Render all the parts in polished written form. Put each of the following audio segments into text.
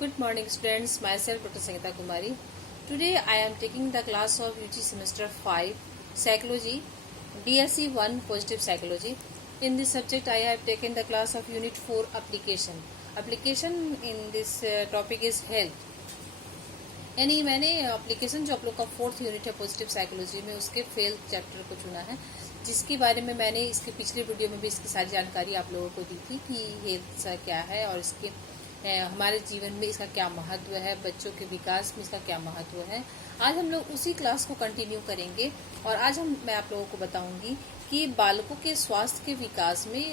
Good morning students, myself Dr. Sangeeta Kumari. Today I am taking the class of UG semester 5 Psychology, DSE 1 Positive Psychology. In this subject I have taken the class of Unit 4 Application. Application in this topic is health. यानी मैंने application जो आप लोग का 4th unit है positive psychology में उसके फेल्थ chapter को चुना है, जिसके बारे में मैंने इसके पिछले वीडियो में भी इसकी सारी जानकारी आप लोगों को दी थी कि हेल्थ क्या है और इसके हमारे जीवन में इसका क्या महत्व है, बच्चों के विकास में इसका क्या महत्व है। आज हम लोग उसी क्लास को कंटिन्यू करेंगे और आज मैं आप लोगों को बताऊंगी कि बालकों के स्वास्थ्य के विकास में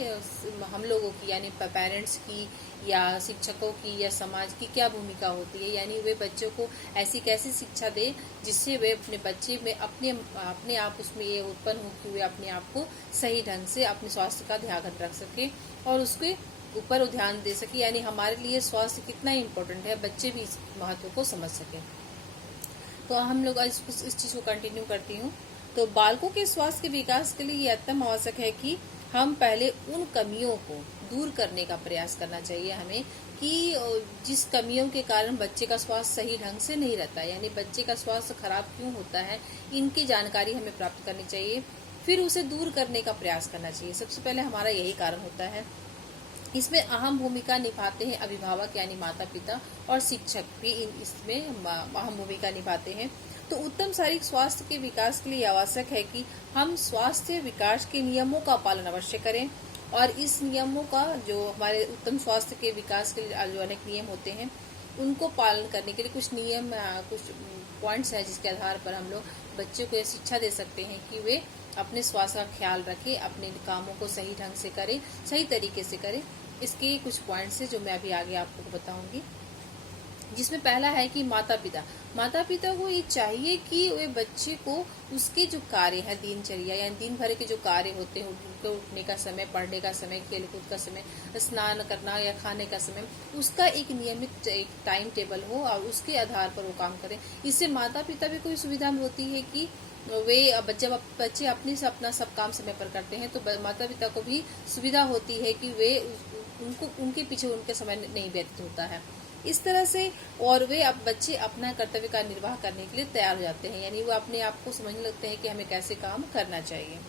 हम लोगों की यानी पेरेंट्स की या शिक्षकों की या समाज की क्या भूमिका होती है। यानी वे बच्चों को ऐसी कैसी शिक्षा दे जिससे वे अपने बच्चे में अपने आप उसमें ये उत्पन्न हो कि वे अपने आप को सही ढंग से अपने स्वास्थ्य का ध्यान रख सके और उसके ऊपर ध्यान दे सके। यानी हमारे लिए स्वास्थ्य कितना इम्पोर्टेंट है, बच्चे भी इस महत्व को समझ सके। तो हम लोग आज इस चीज को कंटिन्यू करती हूँ। तो बालकों के स्वास्थ्य के विकास के लिए यह अत्यंत आवश्यक है कि हम पहले उन कमियों को दूर करने का प्रयास करना चाहिए हमें कि जिस कमियों के कारण बच्चे का स्वास्थ्य सही ढंग से नहीं रहता, यानी बच्चे का स्वास्थ्य खराब क्यों होता है, इनकी जानकारी हमें प्राप्त करनी चाहिए, फिर उसे दूर करने का प्रयास करना चाहिए। सबसे पहले हमारा यही कारण होता है। इसमें अहम भूमिका निभाते हैं अभिभावक यानी माता पिता और शिक्षक भी इसमें अहम भूमिका निभाते हैं। तो उत्तम शारीरिक स्वास्थ्य के विकास के लिए आवश्यक है कि हम स्वास्थ्य विकास के नियमों का पालन अवश्य करें और इस नियमों का जो हमारे उत्तम स्वास्थ्य के विकास के लिए जो अनेक नियम होते हैं उनको पालन करने के लिए कुछ नियम कुछ पॉइंट्स है जिसके आधार पर हम लोग बच्चों को यह शिक्षा दे सकते हैं कि वे अपने स्वास्थ्य का ख्याल रखें, अपने कामों को सही ढंग से करें, सही तरीके से करें। इसके कुछ पॉइंट्स है जो मैं अभी आगे आपको बताऊंगी, जिसमें पहला है कि माता पिता को ये चाहिए कि वे बच्चे को उसके जो कार्य है दिनचर्या यानी दिन भर के जो कार्य होते हैं, उनके उठने का समय, पढ़ने का समय, खेलकूद का समय, स्नान करना या खाने का समय, उसका एक नियमित एक टाइम टेबल हो और उसके आधार पर वो काम करें। इससे माता पिता भी कोई सुविधा होती है कि वे जब बच्चे अपने से अपना सब काम समय पर करते हैं तो माता पिता को भी सुविधा होती है कि वे उनके पीछे उनके समय नहीं व्यतीत होता है। इस तरह से और वे अब बच्चे अपना कर्तव्य का निर्वाह करने के लिए तैयार हो जाते हैं, यानी वो अपने आप को समझने लगते हैं कि हमें कैसे काम करना चाहिए।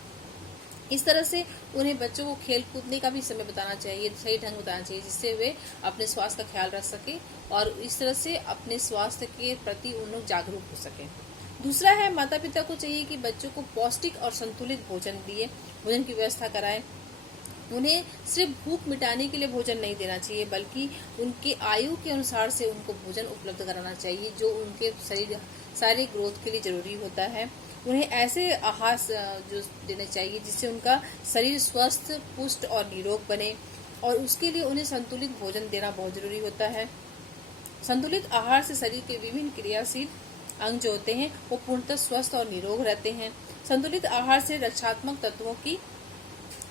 इस तरह से उन्हें बच्चों को खेल कूदने का भी समय बताना चाहिए, सही ढंग बताना चाहिए, जिससे वे अपने स्वास्थ्य का ख्याल रख सके और इस तरह से अपने स्वास्थ्य के प्रति उन लोग जागरूक हो सके। दूसरा है माता पिता को चाहिए कि बच्चों को पौष्टिक और संतुलित भोजन की व्यवस्था कराएं। उन्हें सिर्फ भूख मिटाने के लिए भोजन नहीं देना चाहिए बल्कि उनके आयु के अनुसार से उनको भोजन उपलब्ध कराना चाहिए जो उनके शारीरिक ग्रोथ के लिए जरूरी होता है। उन्हें ऐसे आहार जो देने चाहिए जिससे उनका शरीर स्वस्थ, पुष्ट और निरोग बने और उसके लिए उन्हें संतुलित भोजन देना बहुत जरूरी होता है। संतुलित आहार से शरीर के विभिन्न क्रियाशील अंग जो होते हैं वो पूर्णतः स्वस्थ और निरोग रहते हैं। संतुलित आहार से रक्षात्मक तत्वों की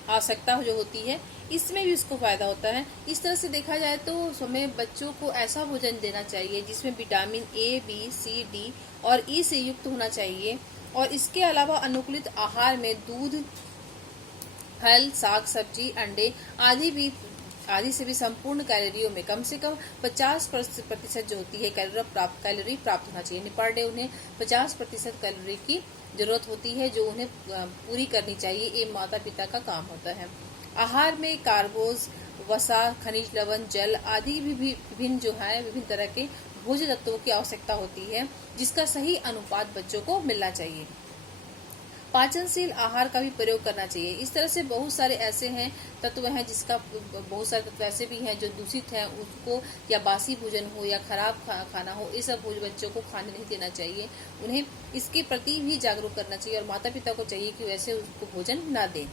आवश्यकता जो होती है इसमें भी इसको फायदा होता है। इस तरह से देखा जाए तो हमें बच्चों को ऐसा भोजन देना चाहिए जिसमें vitamin A, B, C, D और ई से युक्त होना चाहिए और इसके अलावा अनुकूलित आहार में दूध, फल, साग सब्जी, अंडे आदि से भी संपूर्ण कैलोरियों में कम से कम 50% जो होती है कैलोरी प्राप्त होना चाहिए। पर डे उन्हें 50% कैलोरी की जरूरत होती है जो उन्हें पूरी करनी चाहिए। ये माता पिता का काम होता है। आहार में कार्बोज, वसा, खनिज लवण, जल आदि भी विभिन्न तरह के भोज्य तत्वों की आवश्यकता होती है जिसका सही अनुपात बच्चों को मिलना चाहिए। पाचनशील आहार का भी प्रयोग करना चाहिए। इस तरह से बहुत सारे ऐसे हैं तत्व हैं जिसका बहुत सारे तत्व ऐसे भी हैं जो दूषित हैं, उसको या बासी भोजन हो या खराब खाना हो, ये सब बच्चों को खाने नहीं देना चाहिए। उन्हें इसके प्रति भी जागरूक करना चाहिए और माता पिता को चाहिए कि वैसे उसको भोजन ना दें।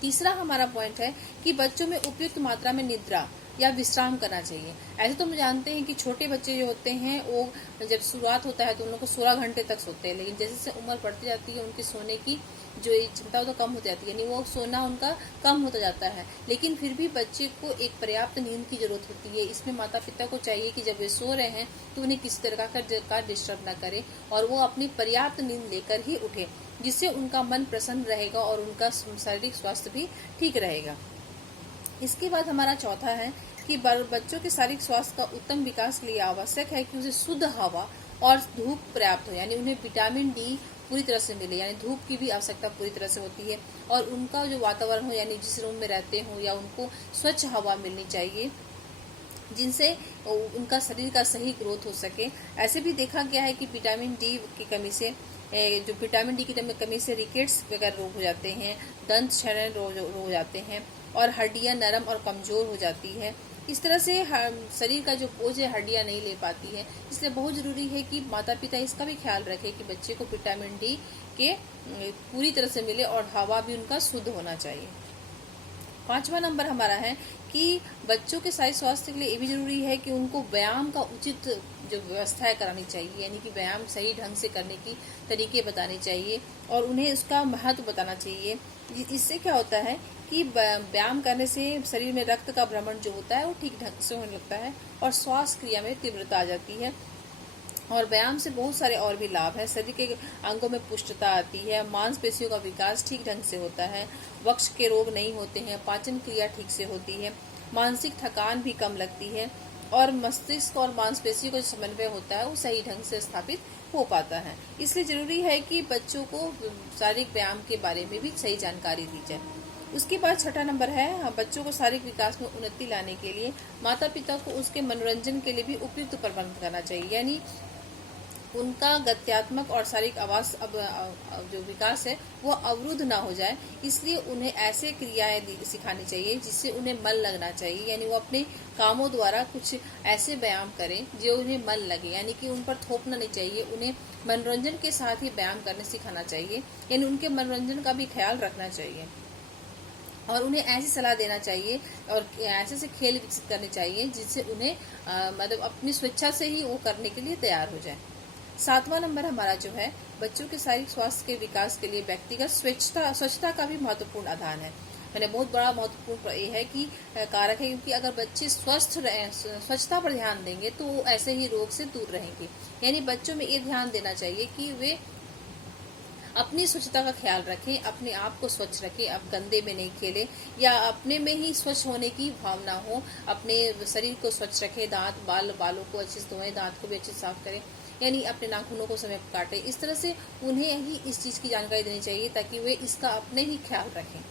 तीसरा हमारा पॉइंट है कि बच्चों में उपयुक्त मात्रा में निद्रा या विश्राम करना चाहिए। ऐसे तो हम जानते हैं कि छोटे बच्चे जो होते हैं वो जब शुरुआत होता है तो उन लोग को 16 घंटे तक सोते हैं, लेकिन जैसे जैसे उम्र बढ़ती जाती है उनके सोने की जो क्षमता तो कम होती जाती है, यानी वो सोना उनका कम होता जाता है। लेकिन फिर भी बच्चे को एक पर्याप्त नींद की जरूरत होती है। इसमें माता पिता को चाहिए कि जब वे सो रहे हैं तो उन्हें किसी तरह का डिस्टर्ब न करे और वो अपनी पर्याप्त नींद लेकर ही उठे, जिससे उनका मन प्रसन्न रहेगा और उनका शारीरिक स्वास्थ्य भी ठीक रहेगा। इसके बाद हमारा चौथा है कि बच्चों के शारीरिक स्वास्थ्य का उत्तम विकास के लिए आवश्यक है कि उसे शुद्ध हवा और धूप पर्याप्त हो, यानी उन्हें विटामिन डी पूरी तरह से मिले, यानी धूप की भी आवश्यकता पूरी तरह से होती है। और उनका जो वातावरण हो, यानी जिस रूम में रहते हो, या उनको स्वच्छ हवा मिलनी चाहिए जिनसे उनका शरीर का सही ग्रोथ हो सके। ऐसे भी देखा गया है कि विटामिन डी की कमी से जो विटामिन डी की कमी से रिकेट्स वगैरह रोग हो जाते हैं, दंत क्षरण रोग हो जाते हैं और हड्डियां नरम और कमजोर हो जाती है। इस तरह से शरीर का जो बोझ है हड्डियां नहीं ले पाती है। इसलिए बहुत जरूरी है कि माता पिता इसका भी ख्याल रखें कि बच्चे को विटामिन डी के पूरी तरह से मिले और हवा भी उनका शुद्ध होना चाहिए। 5वां नंबर हमारा है कि बच्चों के शारीरिक स्वास्थ्य के लिए ये भी जरूरी है कि उनको व्यायाम का उचित जो व्यवस्थाएं करानी चाहिए, यानी कि व्यायाम सही ढंग से करने की तरीके बताने चाहिए और उन्हें उसका महत्व बताना चाहिए। इससे क्या होता है कि व्यायाम करने से शरीर में रक्त का भ्रमण जो होता है वो ठीक ढंग से होने लगता है और श्वास क्रिया में तीव्रता आ जाती है। और व्यायाम से बहुत सारे और भी लाभ है। शरीर के अंगों में पुष्टता आती है, मांसपेशियों का विकास ठीक ढंग से होता है, वक्ष के रोग नहीं होते हैं, पाचन क्रिया ठीक से होती है, मानसिक थकान भी कम लगती है और मस्तिष्क और मांसपेशियों का जो समन्वय होता है वो सही ढंग से स्थापित हो पाता है। इसलिए जरूरी है कि बच्चों को शारीरिक व्यायाम के बारे में भी सही जानकारी दी जाए। उसके बाद 6ठा नंबर है, बच्चों को शारीरिक विकास में उन्नति लाने के लिए माता पिता को उसके मनोरंजन के लिए भी उपयुक्त प्रबंध करना चाहिए, यानी उनका गत्यात्मक और शारीरिक आवास जो विकास है वो अवरुद्ध ना हो जाए। इसलिए उन्हें ऐसे क्रियाएं सिखानी चाहिए जिससे उन्हें मन लगना चाहिए, यानी वो अपने कामों द्वारा कुछ ऐसे व्यायाम करें जो उन्हें मन लगे, यानी कि उन पर थोपना नहीं चाहिए। उन्हें मनोरंजन के साथ ही व्यायाम करने सिखाना चाहिए, यानी उनके मनोरंजन का भी ख्याल रखना चाहिए और उन्हें ऐसी सलाह देना चाहिए और ऐसे से खेल विकसित करने चाहिए जिससे उन्हें मतलब अपनी स्वेच्छा से ही वो करने के लिए तैयार हो जाए। 7वां नंबर हमारा जो है, बच्चों के शारीरिक स्वास्थ्य के विकास के लिए व्यक्तिगत स्वच्छता का भी महत्वपूर्ण आधार है। मैंने बहुत बड़ा महत्वपूर्ण ये है कि कारक है, क्योंकि अगर बच्चे स्वस्थ रहे, स्वच्छता पर ध्यान देंगे तो वो ऐसे ही रोग से दूर रहेंगे। यानी बच्चों में ये ध्यान देना चाहिए कि वे अपनी स्वच्छता का ख्याल रखें, अपने आप को स्वच्छ रखें, अब गंदे में नहीं खेलें या अपने में ही स्वच्छ होने की भावना हो, अपने शरीर को स्वच्छ रखें, बालों को अच्छे से धोएं, दांत को भी अच्छे से साफ करें, यानी अपने नाखूनों को समय पर काटें। इस तरह से उन्हें ही इस चीज की जानकारी देनी चाहिए ताकि वे इसका अपने ही ख्याल रखें।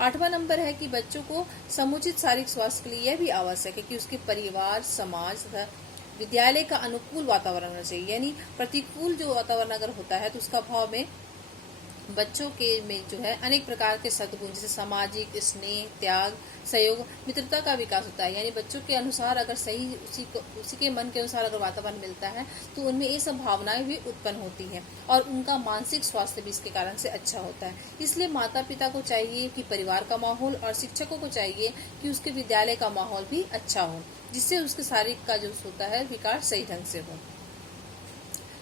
8वां नंबर है कि बच्चों को समुचित शारीरिक स्वास्थ्य के लिए यह भी आवश्यक है कि उसके परिवार, समाज तथा विद्यालय का अनुकूल वातावरण होना चाहिए। यानी प्रतिकूल जो वातावरण अगर होता है तो उसका भाव में बच्चों के में जो है अनेक प्रकार के सद्गुण जैसे सामाजिक स्नेह, त्याग, सहयोग, मित्रता का विकास होता है। यानी बच्चों के अनुसार अगर सही उसी के मन के अनुसार अगर वातावरण मिलता है तो उनमें ये सब भावनाएं भी उत्पन्न होती हैं और उनका मानसिक स्वास्थ्य भी इसके कारण से अच्छा होता है। इसलिए माता पिता को चाहिए कि परिवार का माहौल और शिक्षकों को चाहिए कि उसके विद्यालय का माहौल भी अच्छा हो, जिससे उसके शारीरिक का जो होता है विकास सही ढंग से हो।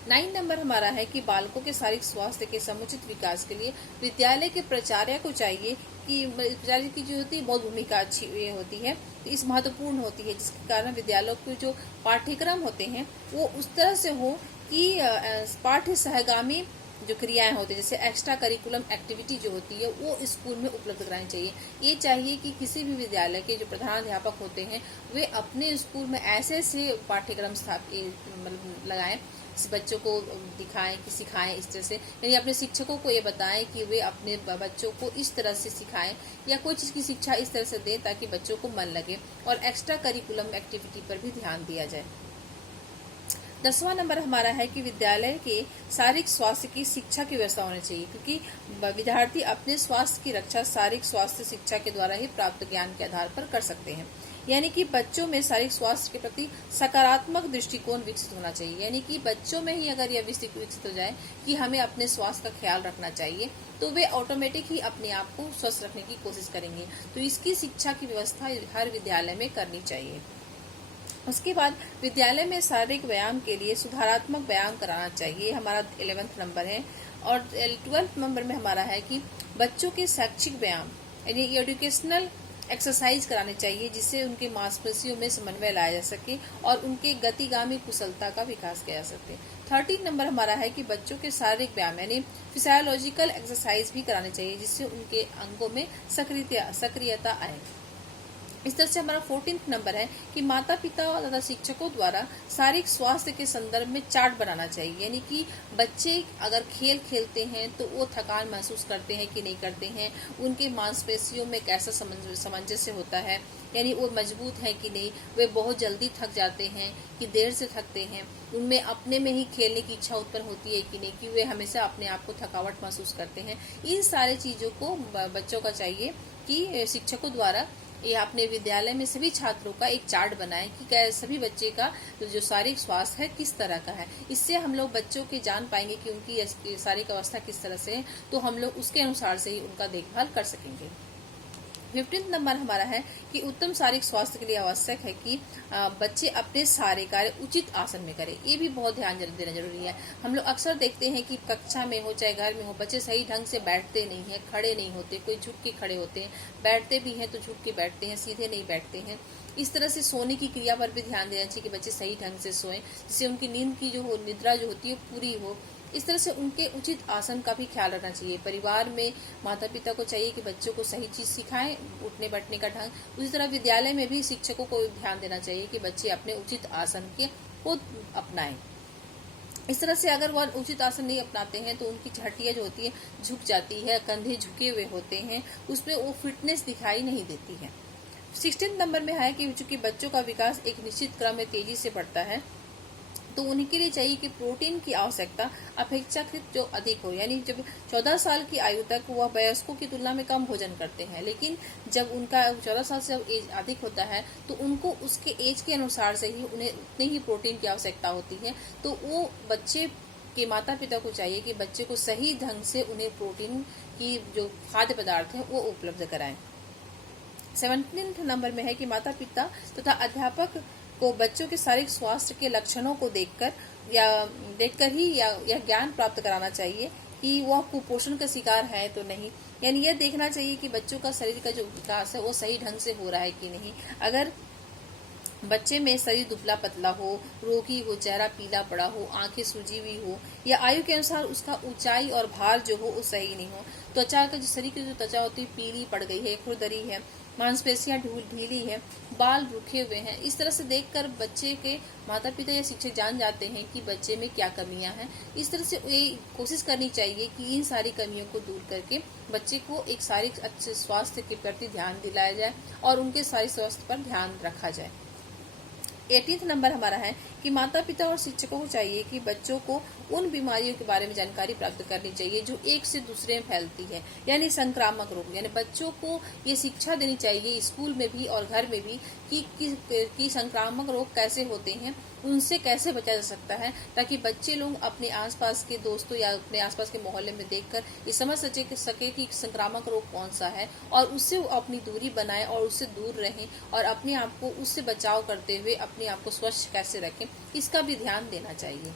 9 नंबर हमारा है कि बालकों के शारीरिक स्वास्थ्य के समुचित विकास के लिए विद्यालय के प्राचार्य को चाहिए कि प्राचार्य की जो होती है बहुत भूमिका अच्छी होती है, तो इस महत्वपूर्ण होती है, जिसके कारण विद्यालयों के जो पाठ्यक्रम होते हैं वो उस तरह से हो कि पाठ्य सहगामी जो क्रियाएं होती है जैसे एक्स्ट्रा करिकुलम एक्टिविटी जो होती है वो स्कूल में उपलब्ध करानी चाहिए। ये चाहिए कि किसी भी विद्यालय के जो प्रधानाध्यापक होते हैं वे अपने स्कूल में ऐसे पाठ्यक्रम मतलब लगाएं, बच्चों को दिखाएं कि सिखाएं इस तरह से, यानी अपने शिक्षकों को ये बताएं कि वे अपने बच्चों को इस तरह से सिखाएं या कोई चीज की शिक्षा इस तरह से दें ताकि बच्चों को मन लगे और एक्स्ट्रा करिकुलम एक्टिविटी पर भी ध्यान दिया जाए। 10वां नंबर हमारा है कि विद्यालय के शारीरिक स्वास्थ्य की शिक्षा की व्यवस्था होनी चाहिए, क्योंकि विद्यार्थी अपने स्वास्थ्य की रक्षा शारीरिक स्वास्थ्य शिक्षा के द्वारा ही प्राप्त ज्ञान के आधार पर कर सकते हैं। यानी कि बच्चों में शारीरिक स्वास्थ्य के प्रति सकारात्मक दृष्टिकोण विकसित होना चाहिए। यानी कि बच्चों में ही अगर यह विकसित हो जाए कि हमें अपने स्वास्थ्य का ख्याल रखना चाहिए तो वे ऑटोमेटिक ही अपने आप को स्वस्थ रखने की कोशिश करेंगे। तो इसकी शिक्षा की व्यवस्था हर विद्यालय में करनी चाहिए। उसके बाद विद्यालय में शारीरिक व्यायाम के लिए सुधारात्मक व्यायाम कराना चाहिए, हमारा 11वां नंबर है। और 12वां नंबर में हमारा है कि बच्चों के शैक्षिक व्यायाम यानी एजुकेशनल एक्सरसाइज कराने चाहिए, जिससे उनके मांसपेशियों में समन्वय लाया जा सके और उनके गतिगामी कुशलता का विकास किया जा सके। 13 नंबर हमारा है कि बच्चों के शारीरिक व्यायाम यानी फिजियोलॉजिकल एक्सरसाइज भी कराने चाहिए, जिससे उनके अंगों में सक्रियता आए। इस तरह से हमारा 14th नंबर है कि माता पिता तथा शिक्षकों द्वारा शारीरिक स्वास्थ्य के संदर्भ में चार्ट बनाना चाहिए। यानी कि बच्चे अगर खेल खेलते हैं तो वो थकान महसूस करते हैं कि नहीं करते हैं, उनके मांसपेशियों में कैसा सामंजस्य होता है, यानी वो मजबूत है कि नहीं, वे बहुत जल्दी थक जाते हैं कि देर से थकते हैं, उनमें अपने में ही खेलने की इच्छा उत्पन्न होती है कि नहीं, कि वे हमेशा अपने आप को थकावट महसूस करते हैं। इन सारे चीज़ों को बच्चों का चाहिए कि शिक्षकों द्वारा ये अपने विद्यालय में सभी छात्रों का एक चार्ट बनाएं कि क्या सभी बच्चे का जो शारीरिक स्वास्थ्य है किस तरह का है। इससे हम लोग बच्चों के जान पाएंगे कि उनकी शारीरिक अवस्था किस तरह से है, तो हम लोग उसके अनुसार से ही उनका देखभाल कर सकेंगे। 15th नंबर हमारा है कि उत्तम शारीरिक स्वास्थ्य के लिए आवश्यक है कि बच्चे अपने सारे कार्य उचित आसन में करें। ये भी बहुत ध्यान देना जरूरी है। हम लोग अक्सर देखते हैं कि कक्षा में हो चाहे घर में हो, बच्चे सही ढंग से बैठते नहीं हैं, खड़े नहीं होते, कोई झुक के खड़े होते हैं, बैठते भी हैं तो झुक के बैठते हैं, सीधे नहीं बैठते हैं। इस तरह से सोने की क्रिया पर भी ध्यान देना चाहिए कि बच्चे सही ढंग से सोएं, जिससे उनकी नींद की निद्रा जो होती है पूरी हो। इस तरह से उनके उचित आसन का भी ख्याल रखना चाहिए। परिवार में माता पिता को चाहिए कि बच्चों को सही चीज सिखाएं, उठने बैठने का ढंग। उसी तरह विद्यालय में भी शिक्षकों को ध्यान देना चाहिए कि बच्चे अपने उचित आसन को अपनाएं। इस तरह से अगर वह उचित आसन नहीं अपनाते हैं तो उनकी हड्डियां जो होती है झुक जाती है, कंधे झुके हुए होते हैं, उसमें वो फिटनेस दिखाई नहीं देती है। 16 नंबर में है कि चूंकि बच्चों का विकास एक निश्चित क्रम में तेजी से बढ़ता है, तो उनके लिए चाहिए कि प्रोटीन की आवश्यकता अपेक्षाकृत जो अधिक हो। यानी जब 14 साल की आयु तक वह वयस्कों की तुलना में कम भोजन करते हैं, लेकिन जब उनका 14 साल से एज अधिक होता है तो उनको उसके एज के अनुसार से ही उन्हें उतनी ही प्रोटीन की आवश्यकता होती है। तो वो बच्चे के माता पिता को चाहिए कि बच्चे को सही ढंग से उन्हें प्रोटीन की जो खाद्य पदार्थ है वो उपलब्ध कराएं। 17 नंबर में है कि माता पिता तथा अध्यापक को बच्चों के शारीरिक स्वास्थ्य के लक्षणों को देखकर ही यह ज्ञान प्राप्त कराना चाहिए कि वह कुपोषण का शिकार है तो नहीं। यानी यह देखना चाहिए कि बच्चों का शरीर का जो विकास है वो सही ढंग से हो रहा है कि नहीं। अगर बच्चे में शरीर दुबला पतला हो, रोगी हो, चेहरा पीला पड़ा हो, आंखें सूजी हुई हो, या आयु के अनुसार उसका ऊंचाई और भार जो हो वो सही नहीं हो, त्वचा का जो शरीर की जो त्वचा होती है पीली पड़ गई है, खुरदरी है, मांसपेशियां ढीली है, बाल रुखे हुए हैं, इस तरह से देखकर बच्चे के माता पिता या शिक्षक जान जाते हैं कि बच्चे में क्या कमियां हैं। इस तरह से ये कोशिश करनी चाहिए कि इन सारी कमियों को दूर करके बच्चे को एक शारीरिक अच्छे स्वास्थ्य के प्रति ध्यान दिलाया जाए और उनके शारीरिक स्वास्थ्य पर ध्यान रखा जाए। 18th नंबर हमारा है कि माता पिता और शिक्षकों को चाहिए कि बच्चों को उन बीमारियों के बारे में जानकारी प्राप्त करनी चाहिए जो एक से दूसरे में फैलती है, यानी संक्रामक रोग। यानी बच्चों को ये शिक्षा देनी चाहिए स्कूल में भी और घर में भी कि संक्रामक रोग कैसे होते हैं, उनसे कैसे बचा जा सकता है, ताकि बच्चे लोग अपने आसपास के दोस्तों या अपने आसपास के मोहल्ले में देखकर ये समझ सके कि संक्रामक रोग कौन सा है और उससे वो अपनी दूरी बनाए और उससे दूर रहें और अपने आप को उससे बचाव करते हुए अपने आप को स्वच्छ कैसे रखें, इसका भी ध्यान देना चाहिए।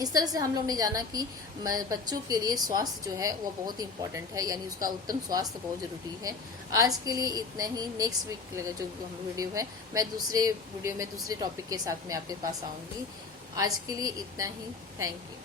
इस तरह से हम लोग ने जाना कि बच्चों के लिए स्वास्थ्य जो है वो बहुत ही इम्पोर्टेंट है, यानी उसका उत्तम स्वास्थ्य बहुत जरूरी है। आज के लिए इतना ही। नेक्स्ट वीक जो हम वीडियो है मैं दूसरे वीडियो में दूसरे टॉपिक के साथ में आपके पास आऊंगी। आज के लिए इतना ही। Thank you.